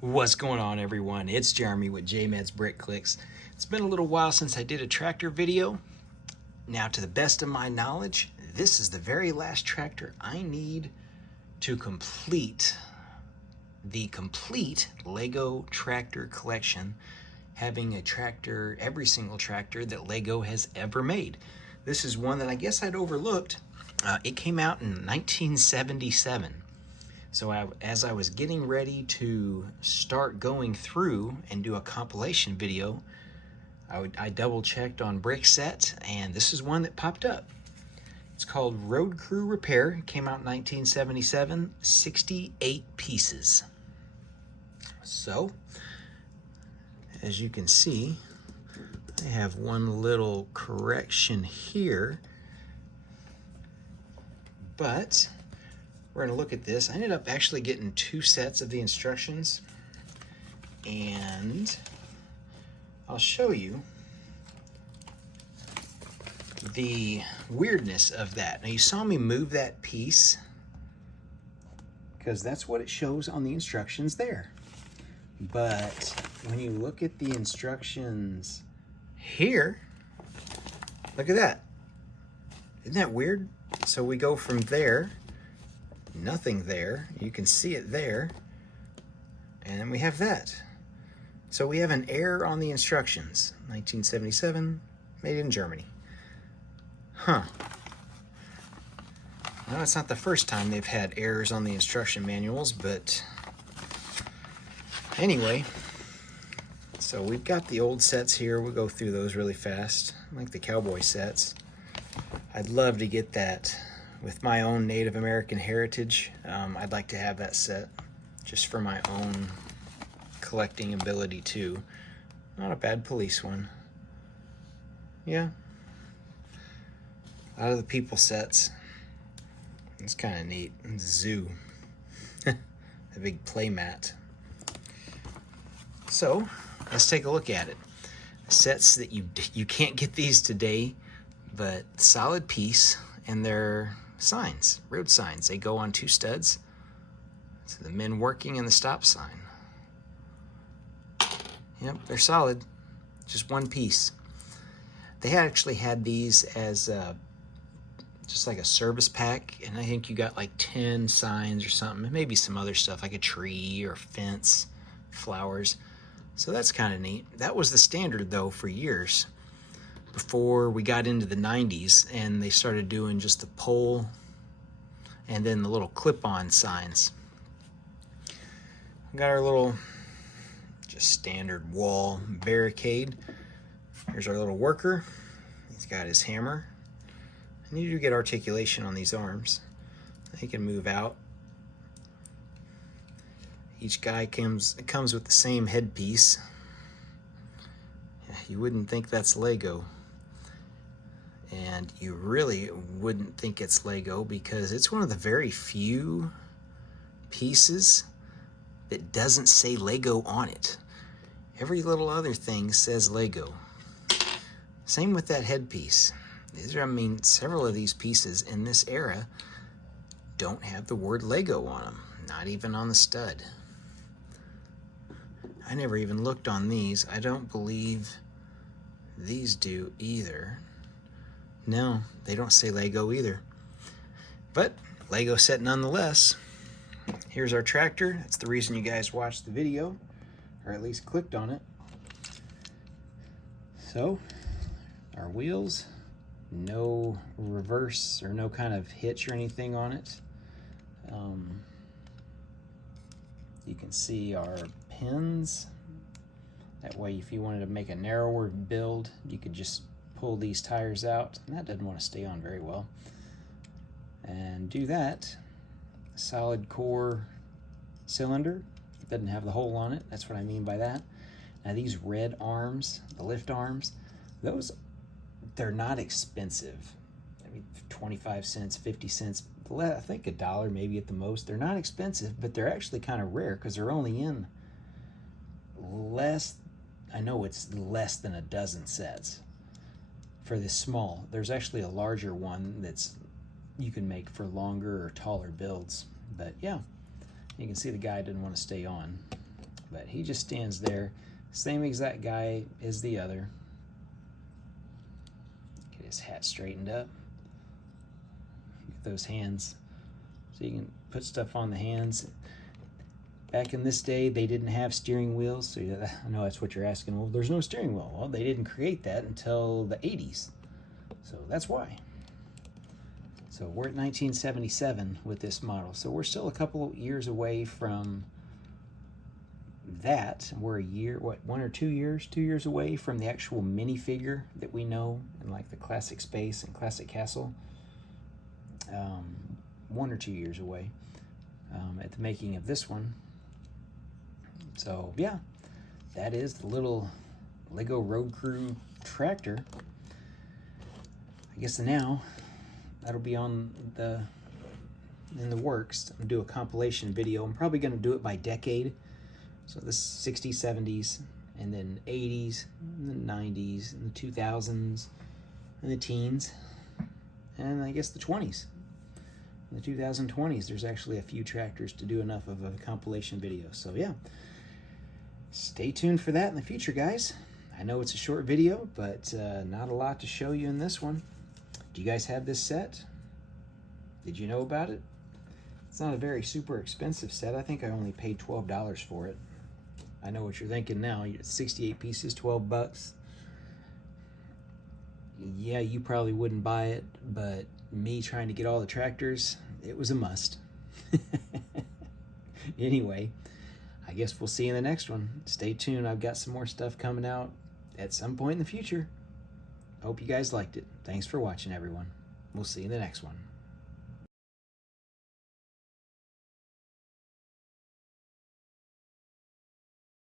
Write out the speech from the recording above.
What's going on, everyone? It's Jeremy with JMed's Brick Clicks. It's been a little while since I did a tractor video. Now, to the best of my knowledge, this is the very last tractor I need to complete the complete Lego tractor collection, having a tractor, every single tractor that Lego has ever made. This is one that I guess I'd overlooked. It came out in 1977. So as I was getting ready to start going through and do a compilation video, I double checked on Brickset, and this is one that popped up. It's called Road Crew Repair. It came out in 1977, 68 pieces. So, as you can see, I have one little correction here, but we're going to look at this. I ended up actually getting two sets of the instructions, and I'll show you the weirdness of that. Now, you saw me move that piece because that's what it shows on the instructions there. But when you look at the instructions here, look at that. Isn't that weird? So we go from there, nothing there, you can see it there, and then we have that. So we have an error on the instructions. 1977, made in Germany. Huh. Now, it's not the first time they've had errors on the instruction manuals, but anyway, so we've got the old sets here. We'll go through those really fast, like the cowboy sets. I'd love to get that with my own Native American heritage. I'd like to have that set just for my own collecting ability too. Not a bad police one. Yeah. A lot of the people sets. It's kind of neat. Zoo. A big play mat. So let's take a look at it. Sets that you can't get these today, but solid piece, and they're signs, road signs. They go on two studs. So the men working and the stop sign. Yep, they're solid. Just one piece. They actually had these as just like a service pack, and I think you got like 10 signs or something, maybe some other stuff like a tree or a fence, flowers. So that's kind of neat. That was the standard though for years, before we got into the 90s and they started doing just the pole and then the little clip-on signs. We got our little just standard wall barricade. Here's our little worker. He's got his hammer. And you do get articulation on these arms. He can move out. Each guy comes with the same headpiece. You wouldn't think that's Lego. And you really wouldn't think it's Lego because it's one of the very few pieces that doesn't say Lego on it. Every little other thing says Lego. Same with that headpiece. Several of these pieces in this era don't have the word Lego on them, not even on the stud. I never even looked on these. I don't believe these do either. No, they don't say Lego either. But Lego set nonetheless. Here's our tractor. That's the reason you guys watched the video, or at least clicked on it. So, our wheels, no reverse or no kind of hitch or anything on it. You can see our pins. That way, if you wanted to make a narrower build, you could just pull these tires out, and that doesn't want to stay on very well. And do that. Solid core cylinder. It doesn't have the hole on it. That's what I mean by that. Now these red arms, the lift arms, they're not expensive. I mean, 25 cents, 50 cents, I think $1 maybe at the most. They're not expensive, but they're actually kind of rare because they're only in I know it's less than a dozen sets for this small. There's actually a larger one that's you can make for longer or taller builds. But yeah, you can see the guy didn't want to stay on. but he just stands there. Same exact guy as the other. Get his hat straightened up. Get those hands so you can put stuff on the hands. Back in this day, they didn't have steering wheels, so I know that's what you're asking. Well, there's no steering wheel. Well, they didn't create that until the 80s, so that's why. So we're at 1977 with this model, so we're still a couple years away from that. We're a year, what, 1 or 2 years? 2 years away from the actual minifigure that we know in like the Classic Space and Classic Castle. 1 or 2 years away at the making of this one. So yeah, that is the little Lego Road Crew tractor. I guess now that'll be in the works. I'm gonna do a compilation video. I'm probably gonna do it by decade. So the 60s, 70s, and then 80s, and the 90s, and the 2000s, and the teens, and I guess the 20s. In the 2020s, there's actually a few tractors to do enough of a compilation video. So yeah, stay tuned for that in the future, guys. I know it's a short video, but not a lot to show you in this one. Do you guys have this set? Did you know about it? It's not a very super expensive set. I think I only paid $12 for it. I know what you're thinking now. 68 pieces, 12 bucks. Yeah, you probably wouldn't buy it, but me trying to get all the tractors, it was a must. Anyway, I guess we'll see you in the next one. Stay tuned. I've got some more stuff coming out at some point in the future. Hope you guys liked it. Thanks for watching, everyone. We'll see you in the next one.